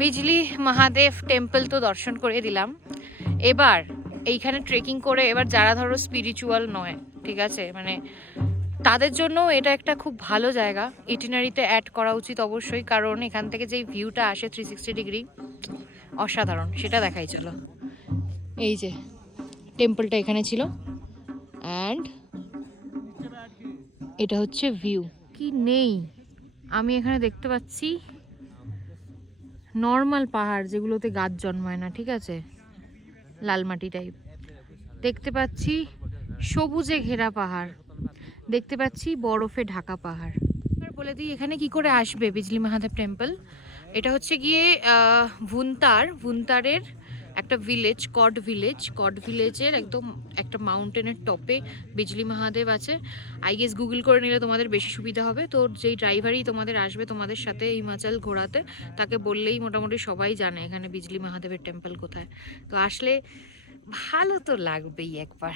বিজলি Mahadev temple তো দর্শন করে দিলাম। এবার এইখানে ট্রেকিং করে এবার যারা ধরো স্পিরিচুয়াল নয়, ঠিক আছে, মানে তাদের জন্য এটা একটা খুব ভালো জায়গা, ইটিনারিতে অ্যাড করা উচিত অবশ্যই, কারণ এখান থেকে যেই ভিউটা আসে 360 ডিগ্রি অসাধারণ, সেটা দেখাই চলো। এই যে টেম্পলটা এখানে ছিল, অ্যান্ড এটা হচ্ছে ভিউ। কি নেই, আমি এখানে দেখতে পাচ্ছি নর্মাল পাহাড় যেগুলোতে গাছ জন্মায় না, ঠিক আছে, লাল মাটি টাইপ। দেখতে পাচ্ছি সবুজে ঘেরা পাহাড়, দেখতে পাচ্ছি বরফে ঢাকা পাহাড়। আর বলে দিই এখানে কি করে আসবে বিজলি মহাদেব টেম্পল। এটা হচ্ছে গিয়ে ভুন্তারের একটা ভিলেজ, কড ভিলেজের একদম একটা মাউন্টেনের টপে বিজলি মহাদেব আছে। আই গেস গুগল করে নিলে তোমাদের বেশি সুবিধা হবে। তো যেই ড্রাইভারই তোমাদের আসবে তোমাদের সাথে হিমাচল ঘোরাতে, তাকে বললেই মোটামুটি সবাই জানে এখানে বিজলি মহাদেবের টেম্পল কোথায়। তো আসলে ভালো তো লাগবেই একবার।